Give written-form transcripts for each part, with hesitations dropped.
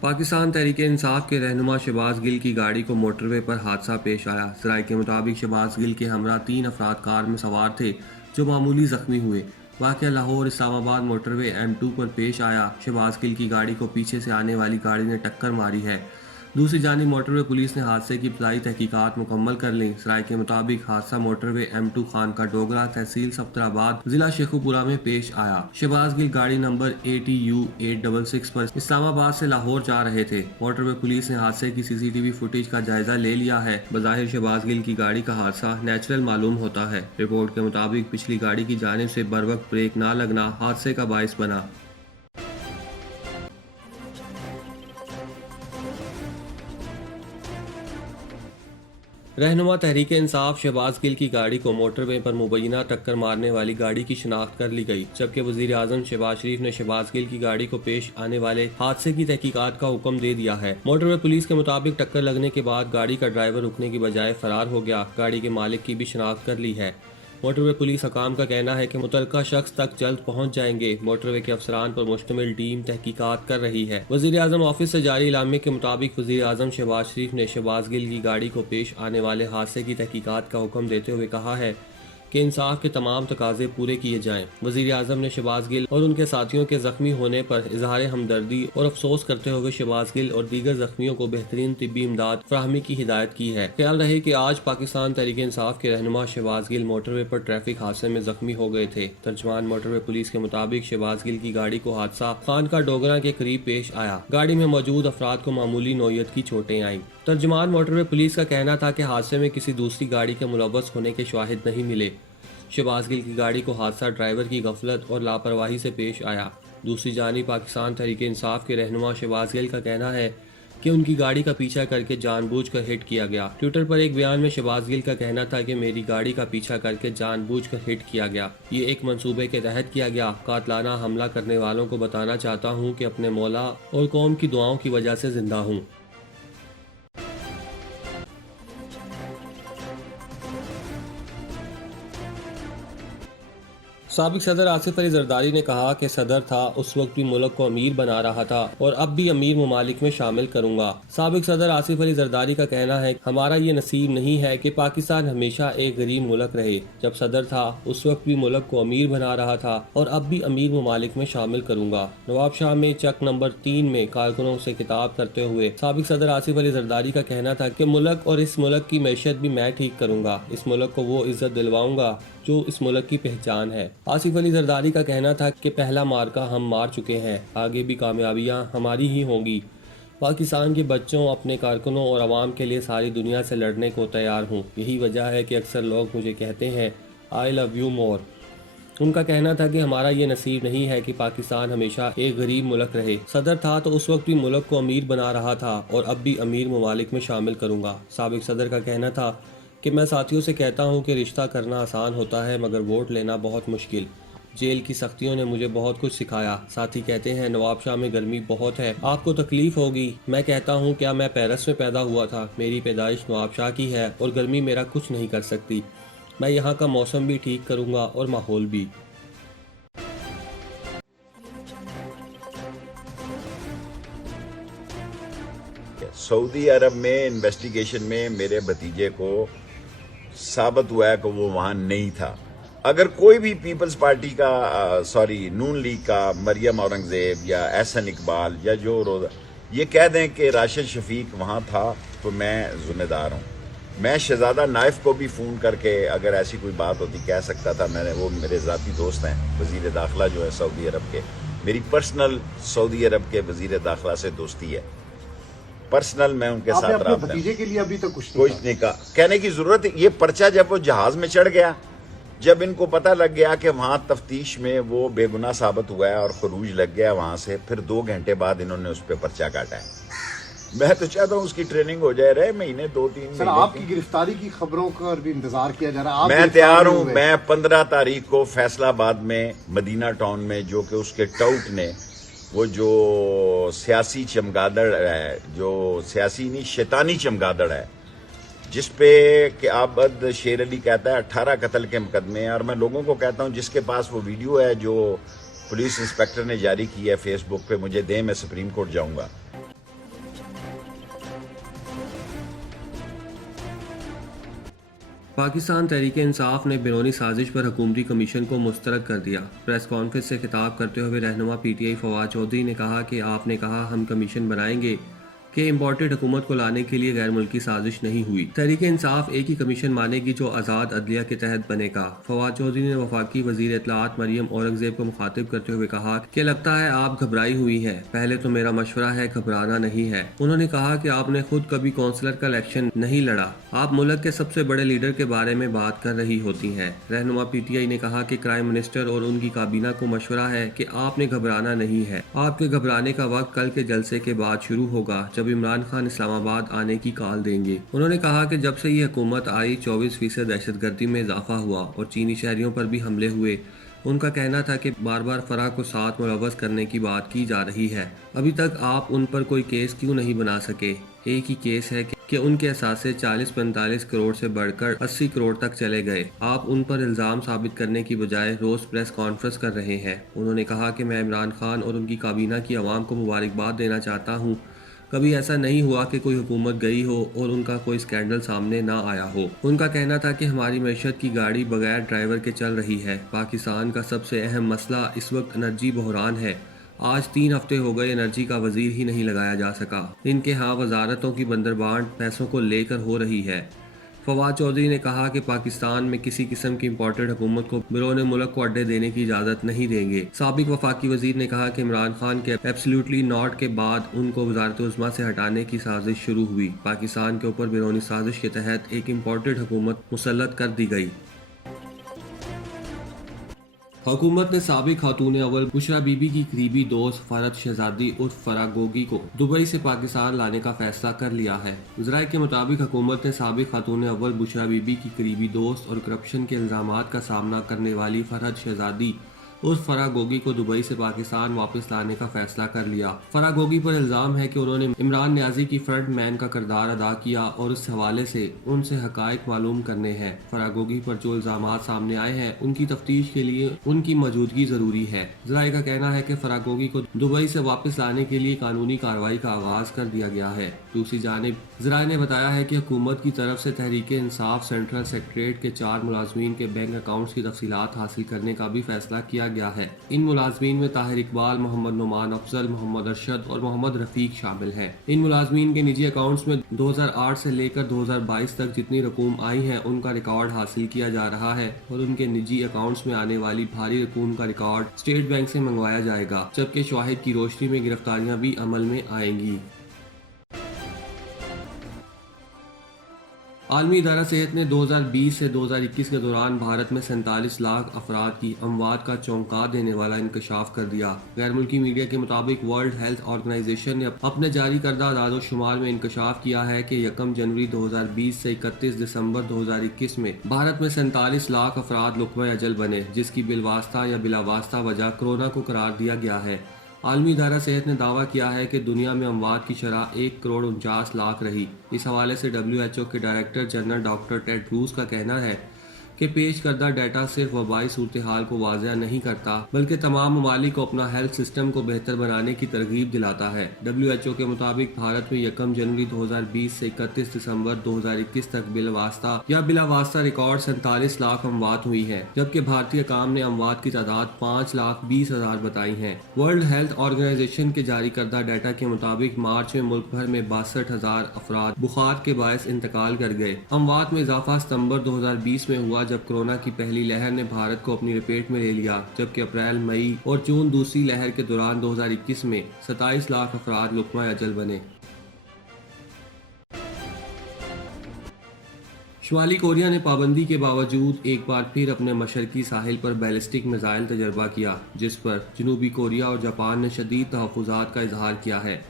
پاکستان تحریک انصاف کے رہنما شہباز گل کی گاڑی کو موٹر وے پر حادثہ پیش آیا۔ ذرائع کے مطابق شہباز گل کے ہمراہ 3 افراد کار میں سوار تھے جو معمولی زخمی ہوئے۔ واقعہ لاہور اسلام آباد موٹر وے M2 پر پیش آیا۔ شہباز گل کی گاڑی کو پیچھے سے آنے والی گاڑی نے ٹکر ماری ہے۔ دوسری جانب موٹر وے پولیس نے حادثے کی ابتدائی تحقیقات مکمل کر لیں۔ ذرائع کے مطابق حادثہ موٹر وے M2 خان کا ڈوگرہ تحصیل صفدرآباد ضلع شیخوپورہ میں پیش آیا۔ شہباز گل گاڑی نمبر ATU 866 پر اسلام آباد سے لاہور جا رہے تھے۔ موٹر وے پولیس نے حادثے کی CCTV فوٹیج کا جائزہ لے لیا ہے۔ بظاہر شہباز گل کی گاڑی کا حادثہ نیچرل معلوم ہوتا ہے۔ رپورٹ کے مطابق پچھلی گاڑی کی جانب سے بروقت بریک نہ لگنا حادثے کا باعث بنا۔ رہنما تحریک انصاف شہباز گل کی گاڑی کو موٹر وے پر مبینہ ٹکر مارنے والی گاڑی کی شناخت کر لی گئی، جبکہ وزیر اعظم شہباز شریف نے شہباز گل کی گاڑی کو پیش آنے والے حادثے کی تحقیقات کا حکم دے دیا ہے۔ موٹر وے پولیس کے مطابق ٹکر لگنے کے بعد گاڑی کا ڈرائیور رکنے کی بجائے فرار ہو گیا۔ گاڑی کے مالک کی بھی شناخت کر لی ہے۔ موٹر وے پولیس حکام کا کہنا ہے کہ متعلقہ شخص تک جلد پہنچ جائیں گے۔ موٹر وے کے افسران پر مشتمل ٹیم تحقیقات کر رہی ہے۔ وزیر اعظم آفس سے جاری اعلامیے کے مطابق وزیر اعظم شہباز شریف نے شہباز گل کی گاڑی کو پیش آنے والے حادثے کی تحقیقات کا حکم دیتے ہوئے کہا ہے کہ انصاف کے تمام تقاضے پورے کیے جائیں۔ وزیر اعظم نے شہباز گل اور ان کے ساتھیوں کے زخمی ہونے پر اظہار ہمدردی اور افسوس کرتے ہوئے شہباز گل اور دیگر زخمیوں کو بہترین طبی امداد فراہمی کی ہدایت کی ہے۔ خیال رہے کہ آج پاکستان تحریک انصاف کے رہنما شہباز گل موٹر وے پر ٹریفک حادثے میں زخمی ہو گئے تھے۔ ترجمان موٹر وے پولیس کے مطابق شہباز گل کی گاڑی کو حادثہ خان کا ڈوگرہ کے قریب پیش آیا۔ گاڑی میں موجود افراد کو معمولی نوعیت کی چوٹیں آئیں۔ ترجمان موٹر وے پولیس کا کہنا تھا کہ حادثے میں کسی دوسری گاڑی کے ملوث ہونے کے شواہد نہیں ملے۔ شہباز گل کی گاڑی کو حادثہ ڈرائیور کی غفلت اور لاپرواہی سے پیش آیا۔ دوسری جانب پاکستان تحریک انصاف کے رہنما شہباز گل کا کہنا ہے کہ ان کی گاڑی کا پیچھا کر کے جان بوجھ کر ہٹ کیا گیا۔ ٹویٹر پر ایک بیان میں شہباز گل کا کہنا تھا کہ میری گاڑی کا پیچھا کر کے جان بوجھ کر ہٹ کیا گیا، یہ ایک منصوبے کے تحت کیا گیا۔ قاتلانہ حملہ کرنے والوں کو بتانا چاہتا ہوں کہ اپنے مولا اور قوم کی دعاؤں کی وجہ سے زندہ ہوں۔ سابق صدر آصف علی زرداری نے کہا کہ صدر تھا اس وقت بھی ملک کو امیر بنا رہا تھا اور اب بھی امیر ممالک میں شامل کروں گا۔ سابق صدر آصف علی زرداری کا کہنا ہے ہمارا یہ نصیب نہیں ہے کہ پاکستان ہمیشہ ایک غریب ملک رہے۔ جب صدر تھا اس وقت بھی ملک کو امیر بنا رہا تھا اور اب بھی امیر ممالک میں شامل کروں گا۔ نواب شاہ میں چک نمبر 3 میں کارکنوں سے خطاب کرتے ہوئے سابق صدر آصف علی زرداری کا کہنا تھا کہ ملک اور اس ملک کی معیشت بھی میں ٹھیک کروں گا، اس ملک کو وہ عزت دلواؤں گا جو اس ملک کی پہچان ہے۔ آصف علی زرداری کا کہنا تھا کہ پہلا معرکہ ہم مار چکے ہیں، آگے بھی کامیابیاں ہماری ہی ہوں گی۔ پاکستان کے بچوں، اپنے کارکنوں اور عوام کے لیے ساری دنیا سے لڑنے کو تیار ہوں۔ یہی وجہ ہے کہ اکثر لوگ مجھے کہتے ہیں I love you more۔ ان کا کہنا تھا کہ ہمارا یہ نصیب نہیں ہے کہ پاکستان ہمیشہ ایک غریب ملک رہے۔ صدر تھا تو اس وقت بھی ملک کو امیر بنا رہا تھا اور اب بھی امیر ممالک میں شامل کروں گا۔ سابق صدر کا کہنا تھا کہ میں ساتھیوں سے کہتا ہوں کہ رشتہ کرنا آسان ہوتا ہے مگر ووٹ لینا بہت مشکل۔ جیل کی سختیوں نے مجھے بہت کچھ سکھایا۔ ساتھی کہتے ہیں نواب شاہ میں گرمی بہت ہے، آپ کو تکلیف ہوگی۔ میں کہتا ہوں کیا میں پیرس میں پیدا ہوا تھا؟ میری پیدائش نواب شاہ کی ہے اور گرمی میرا کچھ نہیں کر سکتی۔ میں یہاں کا موسم بھی ٹھیک کروں گا اور ماحول بھی۔ سعودی عرب میں انویسٹیگیشن میں میرے بھتیجے کو ثابت ہوا ہے کہ وہ وہاں نہیں تھا۔ اگر کوئی بھی پیپلز پارٹی کا نون لیگ کا مریم اورنگزیب یا احسن اقبال یا جو یہ کہہ دیں کہ راشد شفیق وہاں تھا تو میں ذمہ دار ہوں۔ میں شہزادہ نائف کو بھی فون کر کے اگر ایسی کوئی بات ہوتی کہہ سکتا تھا۔ وہ میرے ذاتی دوست ہیں، وزیر داخلہ جو ہے سعودی عرب کے، میری پرسنل سعودی عرب کے وزیر داخلہ سے دوستی ہے، پرسنل میں ان کے ساتھ رابطہ۔ بھتیجے کے لیے ابھی تک کچھ نہیں کہا، کہنے کی ضرورت ہے۔ یہ پرچہ جب وہ جہاز میں چڑھ گیا، جب ان کو پتہ لگ گیا کہ وہاں تفتیش میں وہ بے گناہ ثابت ہوا ہے اور خروج لگ گیا وہاں سے، پھر 2 گھنٹے بعد انہوں نے اس پہ پرچہ کاٹا ہے۔ میں تو چاہتا ہوں اس کی ٹریننگ ہو جائے، رہے مہینے 2-3 سر مہینے آپ کی گرفتاری کی خبروں کا بھی انتظار کیا جا رہا ہے۔ میں تیار ہوں۔ میں 15 تاریخ کو فیصل آباد میں مدینہ ٹاؤن میں جو کہ اس کے ٹاؤٹ نے وہ جو سیاسی چمگادڑ ہے، جو سیاسی نہیں شیطانی چمگادڑ ہے، جس پہ کہ عابد شیر علی کہتا ہے 18 قتل کے مقدمے ہیں، اور میں لوگوں کو کہتا ہوں جس کے پاس وہ ویڈیو ہے جو پولیس انسپیکٹر نے جاری کی ہے فیس بک پہ، مجھے دیں، میں سپریم کورٹ جاؤں گا۔ پاکستان تحریک انصاف نے بیرونی سازش پر حکومتی کمیشن کو مسترد کر دیا۔ پریس کانفرنس سے خطاب کرتے ہوئے رہنما P T I Fawad Chaudhry نے کہا کہ آپ نے کہا ہم کمیشن بنائیں گے کہ امپورٹڈ حکومت کو لانے کے لیے غیر ملکی سازش نہیں ہوئی۔ تحریک انصاف ایک ہی کمیشن مانے گی جو آزاد عدلیہ کے تحت بنے گا۔ فواد چودھری نے وفاقی وزیر اطلاعات مریم اورنگزیب کو مخاطب کرتے ہوئے کہا کہ لگتا ہے آپ گھبرائی ہوئی ہیں، پہلے تو میرا مشورہ ہے گھبرانا نہیں ہے۔ انہوں نے کہا کہ آپ نے خود کبھی کونسلر کا الیکشن نہیں لڑا، آپ ملک کے سب سے بڑے لیڈر کے بارے میں بات کر رہی ہوتی ہیں۔ رہنما پی ٹی آئی نے کہا کہ پرائم منسٹر اور ان کی کابینہ کو مشورہ ہے کہ آپ نے گھبرانا نہیں ہے، آپ کے گھبرانے کا وقت کل کے جلسے کے بعد شروع ہوگا جب عمران خان اسلام آباد آنے کی کال دیں گے۔ انہوں نے کہا کہ جب سے یہ حکومت آئی 24% دہشت گردی میں اضافہ ہوا اور چینی شہریوں پر بھی حملے ہوئے۔ ان کا کہنا تھا کہ بار بار فرح کو ساتھ ملوث کرنے کی بات کی جا رہی ہے، ابھی تک آپ ان پر کوئی کیس کیوں نہیں بنا سکے؟ ایک ہی کیس ہے کہ ان کے اثاثے 40-45 کروڑ سے بڑھ کر 80 کروڑ تک چلے گئے، آپ ان پر الزام ثابت کرنے کی بجائے روز پریس کانفرنس کر رہے ہیں۔ انہوں نے کہا کہ میں عمران خان اور ان کی کابینہ کی عوام کو مبارکباد دینا چاہتا ہوں، کبھی ایسا نہیں ہوا کہ کوئی حکومت گئی ہو اور ان کا کوئی سکینڈل سامنے نہ آیا ہو۔ ان کا کہنا تھا کہ ہماری معیشت کی گاڑی بغیر ڈرائیور کے چل رہی ہے۔ پاکستان کا سب سے اہم مسئلہ اس وقت انرجی بحران ہے۔ آج 3 ہفتے ہو گئے انرجی کا وزیر ہی نہیں لگایا جا سکا۔ ان کے ہاں وزارتوں کی بندربانٹ پیسوں کو لے کر ہو رہی ہے۔ فواد چودھری نے کہا کہ پاکستان میں کسی قسم کی امپورٹڈ حکومت کو بیرون ملک کو اڈے دینے کی اجازت نہیں دیں گے۔ سابق وفاقی وزیر نے کہا کہ عمران خان کے ایبسلیوٹلی ناٹ کے بعد ان کو وزارت عظمیٰ سے ہٹانے کی سازش شروع ہوئی۔ پاکستان کے اوپر بیرونی سازش کے تحت ایک امپورٹڈ حکومت مسلط کر دی گئی۔ حکومت نے سابق خاتون اول بشرا بی بی کی قریبی دوست فرحت شہزادی عرف فرح گوگی کو دبئی سے پاکستان لانے کا فیصلہ کر لیا ہے۔ ذرائع کے مطابق حکومت نے سابق خاتون اول بشرا بی بی کی قریبی دوست اور کرپشن کے الزامات کا سامنا کرنے والی فرحت شہزادی عرف فرح گوگی کو دبئی سے پاکستان واپس لانے کا فیصلہ کر لیا۔ فرح گوگی پر الزام ہے کہ انہوں نے عمران نیازی کی فرنٹ مین کا کردار ادا کیا اور اس حوالے سے ان سے حقائق معلوم کرنے ہیں۔ فرح گوگی پر جو الزامات سامنے آئے ہیں ان کی تفتیش کے لیے ان کی موجودگی ضروری ہے۔ ذرائع کا کہنا ہے کہ فرح گوگی کو دبئی سے واپس لانے کے لیے قانونی کارروائی کا آغاز کر دیا گیا ہے۔ دوسری جانب ذرائع نے بتایا ہے کہ حکومت کی طرف سے تحریک انصاف سینٹرل سیکریٹریٹ کے 4 ملازمین کے بینک اکاؤنٹس کی تفصیلات حاصل کرنے کا بھی فیصلہ کیا گیا ہے۔ ان ملازمین میں طاہر اقبال، محمد نعمان افضل، محمد ارشد اور محمد رفیق شامل ہیں۔ ان ملازمین کے نجی اکاؤنٹس میں 2008 سے لے کر 2022 تک جتنی رقوم آئی ہیں ان کا ریکارڈ حاصل کیا جا رہا ہے اور ان کے نجی اکاؤنٹس میں آنے والی بھاری رقوم کا ریکارڈ اسٹیٹ بینک سے منگوایا جائے گا، جبکہ شواہد کی روشنی میں گرفتاریاں بھی عمل میں آئیں گی۔ عالمی ادارہ صحت نے 2020 سے 2021 کے دوران بھارت میں 47 لاکھ افراد کی اموات کا چونکا دینے والا انکشاف کر دیا۔ غیر ملکی میڈیا کے مطابق ورلڈ ہیلتھ آرگنائزیشن نے اپنے جاری کردہ اعداد و شمار میں انکشاف کیا ہے کہ 1 جنوری 2020 سے 31 دسمبر 2021 میں بھارت میں 47 لاکھ افراد لقمہ اجل بنے، جس کی بالواسطہ یا بلا واسطہ وجہ کورونا کو قرار دیا گیا ہے۔ عالمی ادارہ صحت نے دعویٰ کیا ہے کہ دنیا میں اموات کی شرح 1,49,00,000 رہی۔ اس حوالے سے WHO کے ڈائریکٹر جنرل ڈاکٹر ٹیڈروس کا کہنا ہے کہ پیش کردہ ڈیٹا صرف وبائی صورتحال کو واضح نہیں کرتا بلکہ تمام ممالک کو اپنا ہیلتھ سسٹم کو بہتر بنانے کی ترغیب دلاتا ہے۔ WHO کے مطابق بھارت میں 1 جنوری 2020 سے 31 دسمبر 2021 تک بالواسطہ یا بلا واسطہ ریکارڈ 47 لاکھ اموات ہوئی ہے، جبکہ بھارتی حکام نے اموات کی تعداد 5,20,000 بتائی ہے۔ ورلڈ ہیلتھ آرگنائزیشن کے جاری کردہ ڈیٹا کے مطابق مارچ میں ملک بھر میں 62,000 افراد بخار کے باعث انتقال کر گئے۔ اموات میں اضافہ ستمبر 2020 میں ہوا جب کورونا کی پہلی لہر نے بھارت کو اپنی لپیٹ میں لے لیا، جبکہ اپریل، مئی اور جون دوسری لہر کے دوران 2021 میں 27 لاکھ افراد لقمہ اجل بنے۔ شمالی کوریا نے پابندی کے باوجود ایک بار پھر اپنے مشرقی ساحل پر بیلسٹک میزائل تجربہ کیا، جس پر جنوبی کوریا اور جاپان نے شدید تحفظات کا اظہار کیا ہے۔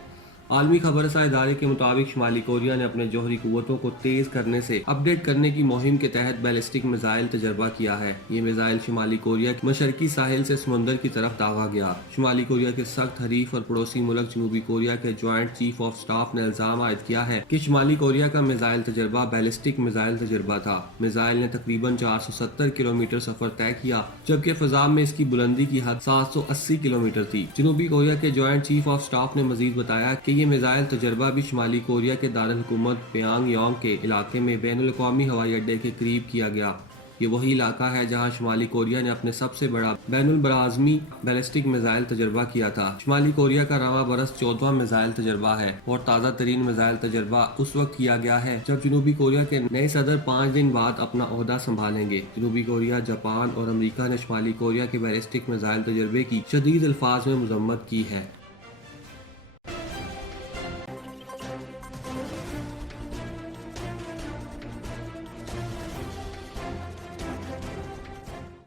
عالمی خبر رساں ادارے کے مطابق شمالی کوریا نے اپنے جوہری قوتوں کو تیز کرنے سے اپ ڈیٹ کرنے کی مہم کے تحت بیلسٹک میزائل تجربہ کیا ہے۔ یہ میزائل شمالی کوریا کے مشرقی ساحل سے سمندر کی طرف داغا گیا۔ شمالی کوریا کے سخت حریف اور پڑوسی ملک جنوبی کوریا کے جوائنٹ چیف آف سٹاف نے الزام عائد کیا ہے کہ شمالی کوریا کا میزائل تجربہ بیلسٹک میزائل تجربہ تھا۔ میزائل نے تقریباً 470 کلومیٹر سفر طے کیا، جبکہ فضا میں اس کی بلندی کی حد 780 کلومیٹر تھی۔ جنوبی کوریا کے جوائنٹ چیف آف سٹاف نے مزید بتایا کہ یہ میزائل تجربہ بھی شمالی کوریا کے دارالحکومت پیانگ یانگ کے علاقے میں بین الاقوامی ہوائی اڈے کے قریب کیا گیا۔ یہ وہی علاقہ ہے جہاں شمالی کوریا نے اپنے سب سے بڑا بین البراعظمی بیلسٹک میزائل تجربہ کیا تھا۔ شمالی کوریا کا رواں برس 14واں میزائل تجربہ ہے اور تازہ ترین میزائل تجربہ اس وقت کیا گیا ہے جب جنوبی کوریا کے نئے صدر 5 دن بعد اپنا عہدہ سنبھالیں گے۔ جنوبی کوریا، جاپان اور امریکہ نے شمالی کوریا کے بیلسٹک میزائل تجربے کی شدید الفاظ میں مذمت کی ہے۔